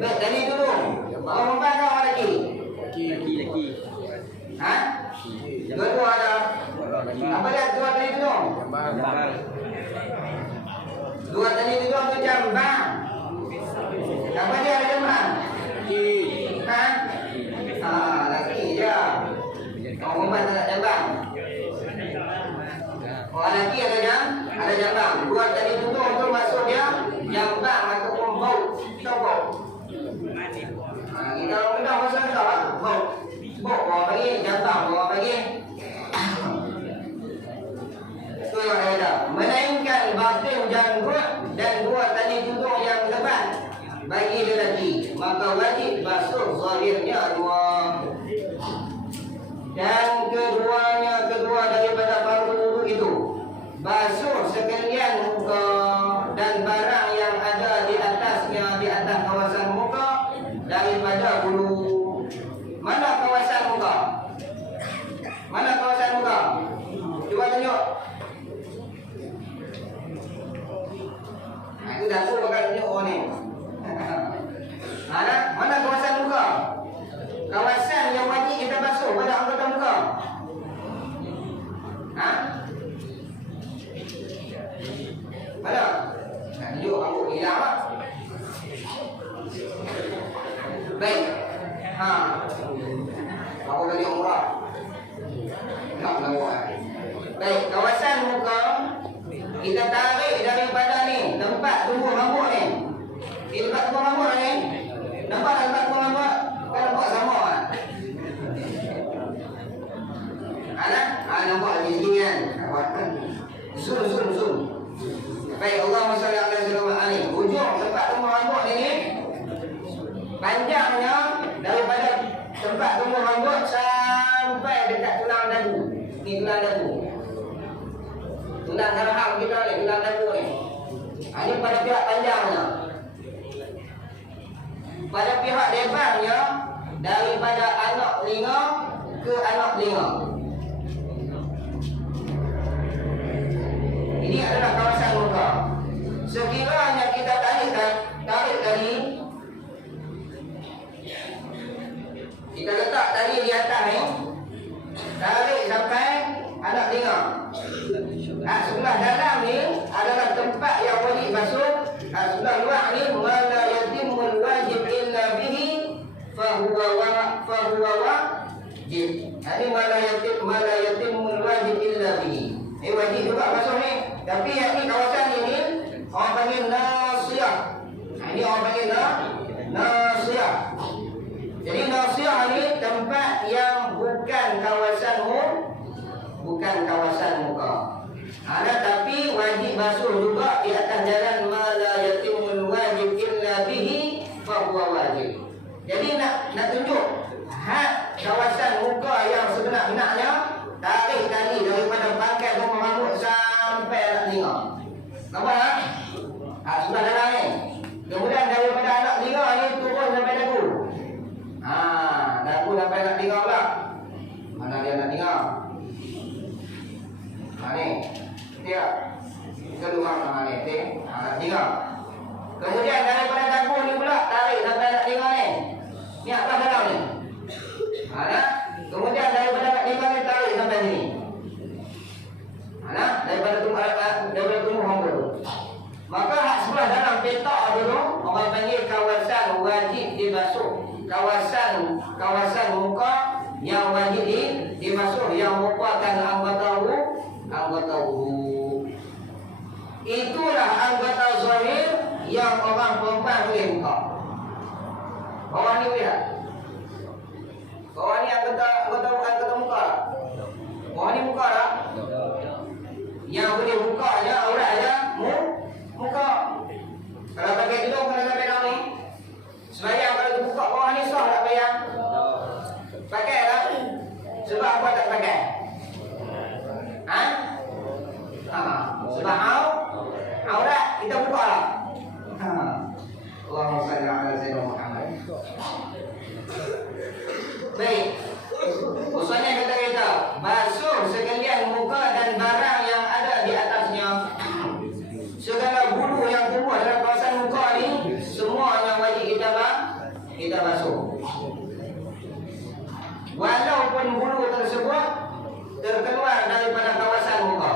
Tali tudung. Orang perempuan kan orang lelaki? Lelaki. Dua-dua ada. Apa dia dua tali tudung? Dua tali tudung tu jambang. Apa dia ada jambang? Lelaki je. Orang perempuan tak ada jambang. Orang lelaki ada jambang. Dua tali tudung tu maksud dia jambang ataupun bau. Tahu bau? Kita orang Kedah pasal tahu tak? Bau. Bau orang bagi, jambang orang bagi. Itu yang ada. Melainkan batin janggut dan dua tali tudung yang lebat bagi lelaki, maka wajib basuh zahirnya dua. Dan kedua daripada fardu wudu itu basuh sekalian muka dan barang yang ada di atasnya, di atas kawasan muka daripada bulu. Mana kawasan muka? Mana kawasan muka? Cuba tunjuk. Itu dah tu bakal tunjuk orang ni. Mana kawasan muka? Kawasan yang wajib kita basuh pada anggota muka. Mana? Tunjuk aku hilang tak? Baik. Aku tadi umrah. Tak lama. Baik, kawasan muka kita tarik daripada ni tempat tumbuh rambut ni. Tempat tumbuh rambut ni. Nampak tak tempat tumbuh rambut? Kan nampak sama kan? Nampak lagi sini kan? Zoom. Baik, Allahumma salli ala sayyidina ujung tempat tumbuh rambut ni panjangnya daripada tempat tumbuh rambut sampai dekat tulang dagu. Ni tulang dagu. Tulang rahang kita ni, tulang dagu ni. Ini pada pihak panjangnya. Pada pihak lebarnya daripada anak telinga ke anak telinga. Ini adalah kawasan muka. Sekiranya kita tarik tali, kita letak tali di atas ni, tarik sampai anak telinga. Sebelah dalam ni adalah tempat yang wajib basuh. Sebelah luar ni mala yatimul wajib illa bihi fahuwa wajib. Ini mala yatimul wajib illa bihi. Ini wajib juga basuh ni. Tapi yang ni kawasan ini orang panggil nasiyah. Ini orang panggil nasiyah. Jadi nasiyah ni tempat yang bukan kawasan muka. Tapi wajib basuh juga di atas jalan ma la yatimul wajib illa bihi fa huwa wajib. Jadi nak tunjuk hak kawasan muka yang sebenar-benarnya, tarik tali daripada pangkal rumah rambut sampai anak telinga. Nampak tak? Sebelah dalam ni. Kemudian daripada anak telinga ni turun sampai dagu. Dagu sampai anak telinga pula. Mana dia anak telinga? Ni. Dia. Kedua ni. Anak telinga. Kemudian daripada dagu ni pula tarik sampai anak telinga ni. Ni atas dalam ni. Kemudian daripada anak telinga ni tarik sampai sini. Daripada tumbuh rambut. kawasan muka yang wajib dibasuh, yang merupakan anggota wudu. Itulah anggota zahir yang orang perempuan boleh buka. Bawah ni boleh tak? Bawah ni anggota muka tak? Bawah ni muka tak? Yang boleh buka je aurat je muka. Kalau pakai tudung kena sampai dalam ni. Sembahyang kalau dibuka bawah ni sah tak bayang? Pakai tak? Sebab apa tak pakai? Sebab aurat kita buka lah. Allahumma salli ala sayyidina Muhammad. Baik. Usulnya kata kita basuh sekalian muka dan barang yang ada di atasnya. Segala bulu yang tumbuh dalam kawasan muka ni semuanya wajib kita basuh. Walaupun bulu tersebut terkeluar daripada kawasan muka.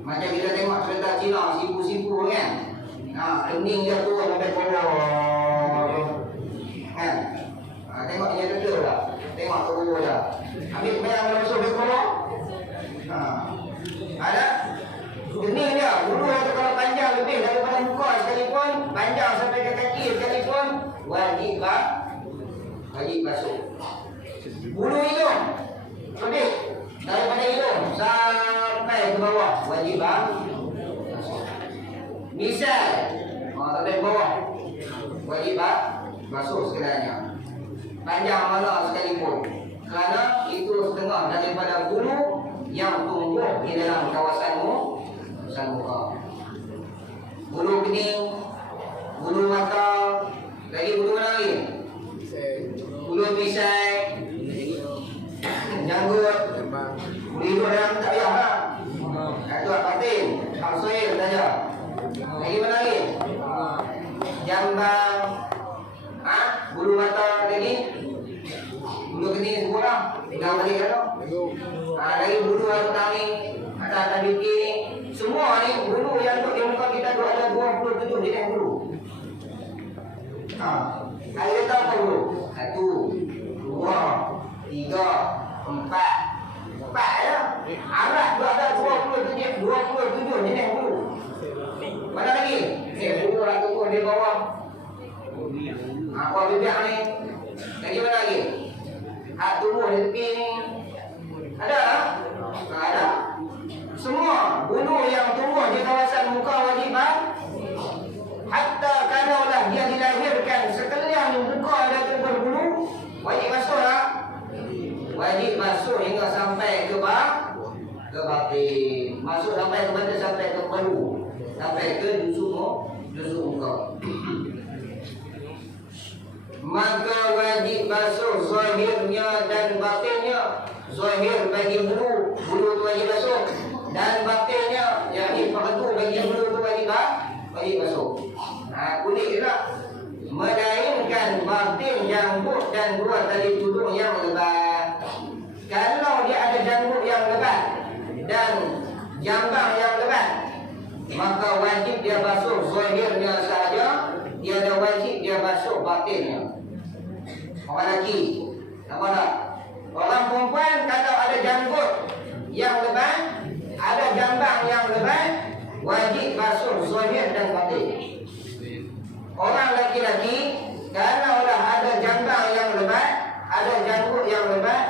Macam kita tengok kereta Cina sipu-sipu kan. Kening dia tu sampai bawah. Tengok dia betul tak? Tengok tu dah. Ambil bayang dalam masuk ke bawah. Ada kening dia, bulu yang tu kalau panjang lebih daripada muka sekalipun, panjang sampai ke kaki sekalipun, wajib basuh. Bulu hidung lebih daripada hidung sampai ke bawah, wajib basuh. Misal sampai ke bawah, wajib basuh sebenarnya. Panjang mana sekalipun, kerana itu setengah daripada bulu yang tumbuh di dalam kawasan muka. Bulu kening, bulu mata, lagi bulu mana lagi? Bulu pisai, janggut, bulu hidung dalam tak payah lah. Itu batin, maksuil saja. Lagi mana lagi? Jambang, bulu mata lagi, bulu kening semua lah. Dah balik kan? Lagi bulu atas ni, atas bibir ni, semua ni bulu yang untuk di muka kita tu ada 27 jenis bulu. Ada kita apa bulu? 1, 2, 3, 4 ya. Arat tu ada 27 jenis bulu. Mana lagi? Bulu lah tu di bawah. Apa bibir ni? Lagi mana lagi? Hak tubuh di tepi ni. Ada tak? Ada. Semua bulu yang tumbuh di kawasan muka wajib hatta kalaulah dia dilahirkan sekalian muka ada berbulu, wajib basuh tak? Wajib basuh hingga sampai ke batin. Masuk sampai ke batin, sampai ke paru, sampai ke jusuk muka. Maka wajib basuh zahirnya dan batinnya. Zahir bagi bulu tu wajib basuh, dan batinnya, yakni fardu bagi bulu tu wajib basuh. Kulit juga, melainkan batin, janggut dan dua tali tudung yang lebat. Kalau dia ada janggut yang lebat dan jambang yang lebat, maka wajib dia basuh zahirnya saja, tiada wajib dia basuh batinnya. Orang lelaki, nampak tak? Orang perempuan kalau ada janggut yang lebat, ada jambang yang lebat, wajib basuh zahir dan batin. Orang laki-laki kalaulah ada jambang yang lebat, ada janggut yang lebat,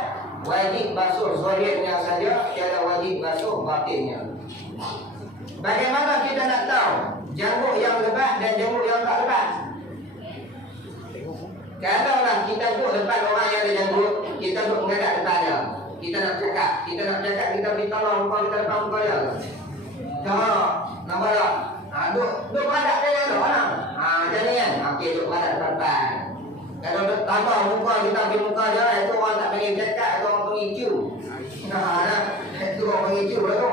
wajib basuh zahirnya saja, tiada wajib basuh batinnya. Bagaimana kita nak tahu janggut yang lebat dan janggut yang tak lebat? Kalaulah kita duduk depan orang yang ada janggut, kita duduk menghadap depan dia, kita nak cakap, kita beri tolong muka kita depan muka dia. Nampak tak? Duduk menghadap dia tu orang. Macam ni kan? Okey, duduk menghadap depan. Kalau duduk tambah muka, kita beri muka dia, itu orang tak panggil cakap, itu orang panggil ciu. Itu orang panggil ciu lah tu.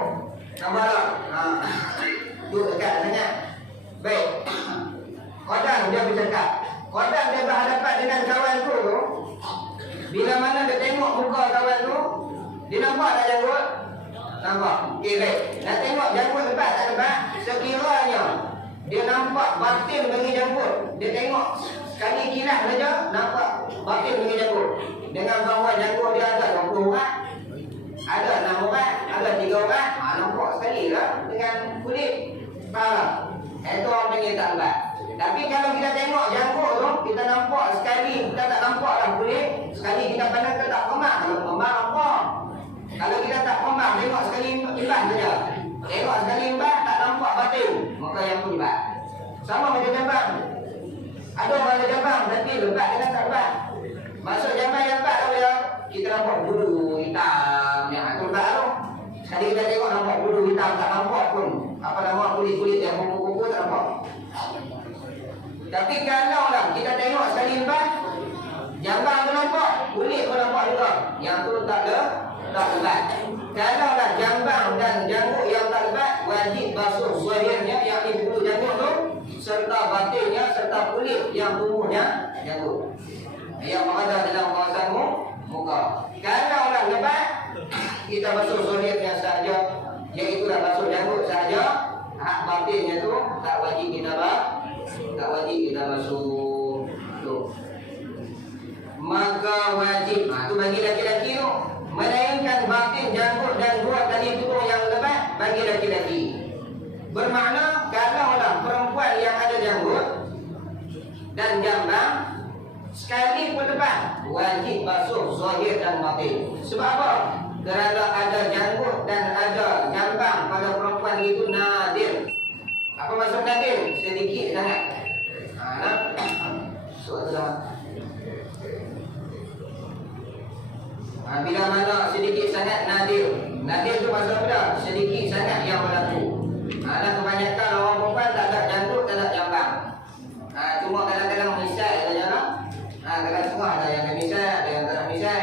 Nampak tak? Duduk dekat sangat. Baik. Kadang dia bercakap, kadang dia berhadapan dengan kawan tu. Bila mana dia tengok muka kawan tu, dia nampak tak janggut? Nampak. Okey, baik. Nak tengok janggut lebat tak lebat? Sekiranya dia nampak batin bagi janggut, dia tengok sekali kilas saja nampak batin dengan janggut. Dengan bahawa janggut dia ada 20 orang, ada 6 orang, ada 3 orang, nampak sekali lah dengan kulit. Faham? Itu orang panggil tak lebat. Tapi kalau kita tengok janggut tu, kita nampak sekali, kita tak nampak lah kulit. Sekali kita pandang kita tak pemak. Kalau pemak nampak. Kalau kita tak pemak, tengok sekali imbas saja. Tengok sekali imbas, tak nampak batin, maka yang tu lebat. Sama macam jambang. Ada orang ada jambang tapi lebat dengan tak lebat. Masuk jambang yang lebat apa dia? Kita nampak bulu hitam yang tu lebat tu. Sekali kita tengok nampak bulu hitam, tak nampak pun apa nama kulit-kulit yang kumpul-kumpul, tak nampak. Tapi kalau lah kita tengok sekali lebat, jambang tu nampak, kulit pun nampak juga. Yang tu tak lebat. Kalau lah jambang dan janggut yang tak lebat, wajib basuh zahirnya, yakni bulu janggut tu, serta batinnya, serta kulit yang tumbuhnya janggut yang ada dalam kawasan muka. Kalau lah lebat, kita basuh zahirnya sahaja, iaitu dah basuh janggut sahaja. Hak batinnya tu tak wajib kita basuh tu. Maka wajib, tu bagi laki-laki tu, melainkan batin, janggut dan dua tali tubuh yang lebat bagi laki-laki. Bermakna kalaulah perempuan yang ada janggut dan jambang sekali pun lebat, wajib basuh zahir dan batin. Sebab apa? Kerana ada janggut dan ada jambang pada perempuan itu nadir. Apa maksud nadir? Sedikit sangat. Bila mana sedikit sangat nadir. Nadir itu maksud apa? Sedikit sangat yang berlaku. Dan kebanyakan orang perempuan tak ada janggut, tak ada jambang. Cuma kadang-kadang misai saja lah. Kadang-kadang semua ada yang misai, ada yang tak misai.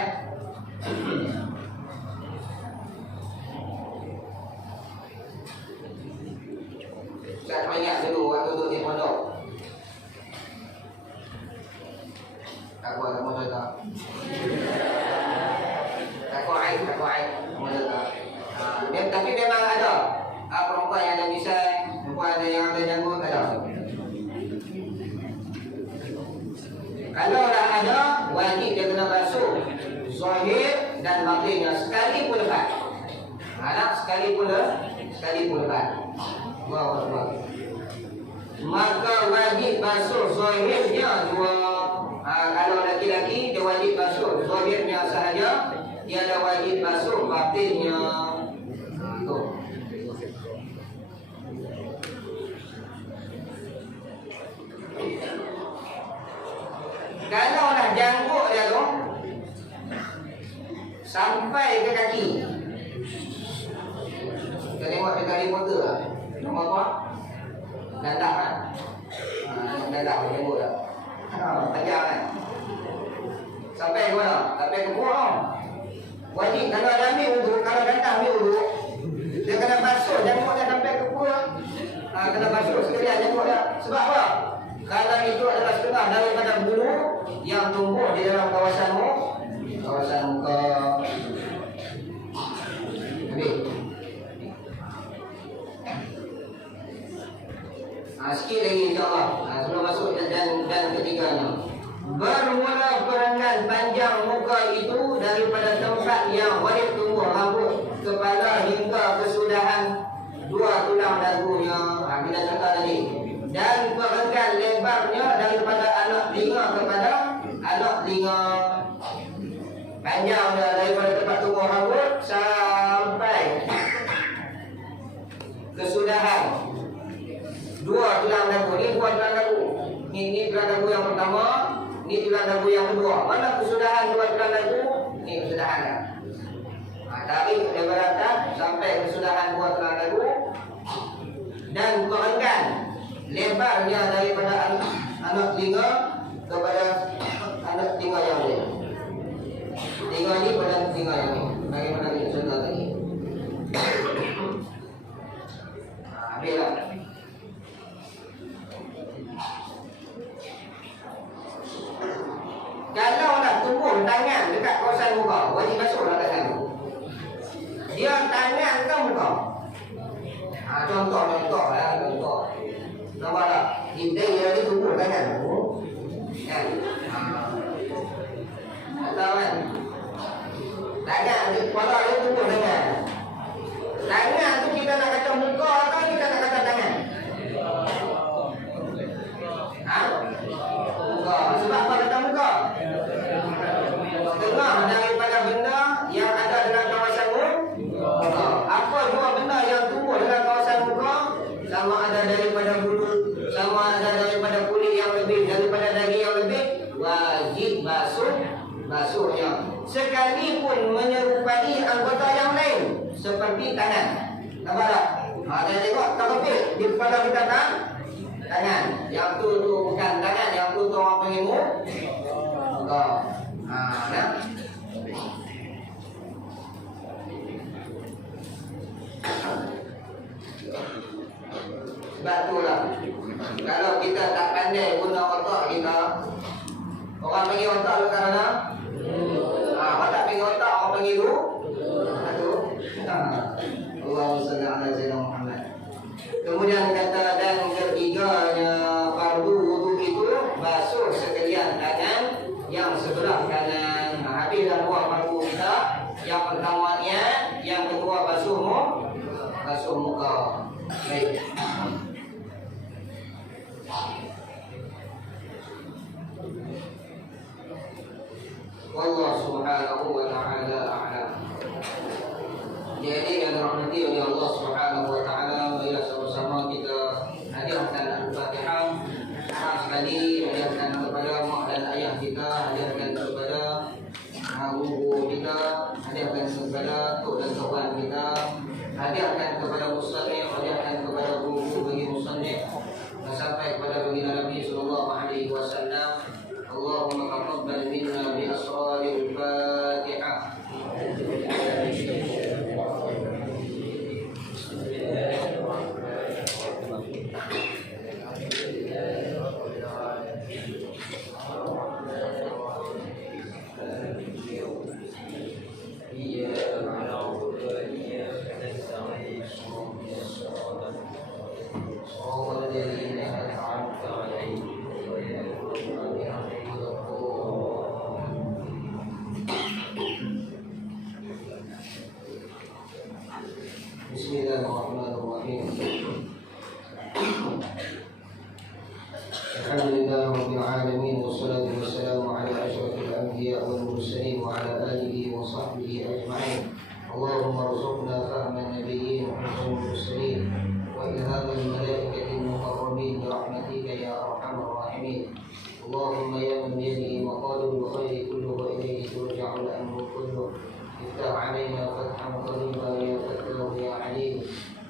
Saya ingat dulu waktu duduk di pondok. Aku ada pondok tak? Takut air. Tapi memang ada perempuan yang ada misai, perempuan yang ada janggut, ada. Kalau dah ada, wajib dia kena basuh zahir dan batinnya sekali pun lebat. Sekali pun lebat. Maka wajib basuh zahirnya dua. Kalau laki-laki dia wajib basuh zahirnya sahaja, dia ada wajib basuh batinnya. Kalau lah janggut dia tu sampai ke kaki, kita tengok dekat reporter lah. Nama apa? Dandak kan? Dandak janggut lah. Tajam kan? Sampai ke mana? Sampai ke perut. Wajib kalau ada ambil wuduk, kalau datang ambil wuduk, dia kena basuh janggut dia sampai ke perut. Kena basuh sekalian janggut dia. Sebab apa? Kerana itu adalah setengah daripada bulu yang tumbuh di dalam kawasan muka. Habis. Sikit lagi insyaAllah. Sebelum masuk dan ketiganya. Bermula perengan panjang muka itu daripada tempat yang wajib tumbuh rambut kepala hingga kesudahan dua tulang dagunya. Kita cakap tadi. Dan perenggan lebarnya daripada anak telinga kepada anak telinga. Panjangnya daripada tempat tumbuh rambut sampai kesudahan dua tulang dagu. Ini dua tulang dagu. Ini tulang dagu yang pertama, ini tulang dagu yang kedua. Mana kesudahan dua tulang dagu? Ini kesudahannya. Tarik daripada atas sampai kesudahan dua tulang dagu. Dan perenggan lebarnya daripada anak telinga kepada anak telinga yang lain. Telinga ini pada telinga yang lain. Bagaimana kita contoh tadi? Habislah. Kalau nak tumbuh tangan dekat kawasan muka, wajib basuhlah tangan. Dia tangan ke muka? Contoh. Nampak tak? Dia tumbuh tangan. Kan? Atau kan? Tangan tu kepala dia tumbuh tangan. Tangan tu kita nak kata muka atau kita nak kata tangan? Ha? Muka. Sebab apa kata muka? Setengah daripada benda yang ada dalam kawasan muka. Apa dua benda yang tumbuh dalam kawasan muka? Sama ada daripada bulu, sama ada daripada kulit yang lebih, daripada daging yang lebih, wajib basuhnya. Sekalipun menyerupai anggota yang lain seperti tangan. Nampak tak? Kita tengok tak kepil di kepala kita kan? Tangan. Yang tu bukan tangan, yang tu orang panggil muka. Nah. Sebab itulah kalau kita tak pandai guna otak kita, orang panggil otak tu kerana orang tak panggil otak, orang panggil tu Allahumma salli ala sayyidina Muhammad. Kemudian kata dan ketiganya fardu wudu itu basuh sekalian tangan yang sebelah kanan. Habis dah dua fardu kita. Yang pertamanya, yang kedua basuh muka. Baik. Wallahu subhanahu wa ta'ala a'lam. Jadi yang dirahmati oleh Allah Subhanahu wa ta'ala, marilah sama-sama kita hadiahkan Al-Fatihah. Sekali hadiahkan kepada mak dan ayah kita, hadiahkan kepada guru kita, hadiahkan kepada tok dan kawan kita, hadiahkan kepada musannif, hadiahkan kepada guru bagi musannif, dan sampai kepada baginda Nabi sallallahu alaihi wasallam. Allahumma taqabbal minna bi asraril Fatihah. Bismillahirrahmanirrahim. Alhamdulillah rabbil alamin, wassalatu wassalamu ala asyrafil anbiya wal mursalin wa ala alihi wa sahbihi ajma'in. Allahumma rzuqna fahman nabiyyin wa hifdzal mursalin wa ilhamal malaikatil muqarrabin bi rahmatika ya arhamar rahimin. Allahumma ya man biyadihi maqalidul khairi kulluhu wa ilayhi turja'ul amru kulluhu. افتح علينا فتحا قريبا يا فتاه يا عليم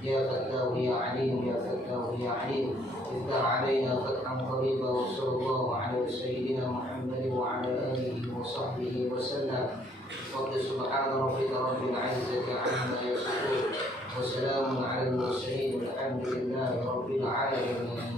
يا فتاه يا عليم يا فتاه يا عليم. افتح علينا فتحا قريبا وصلى الله على سيدنا محمد وعلى اله وصحبه وسلم. سبحان ربك رب العزة عما يصفون وسلام على المرسلين والحمد لله رب العالمين.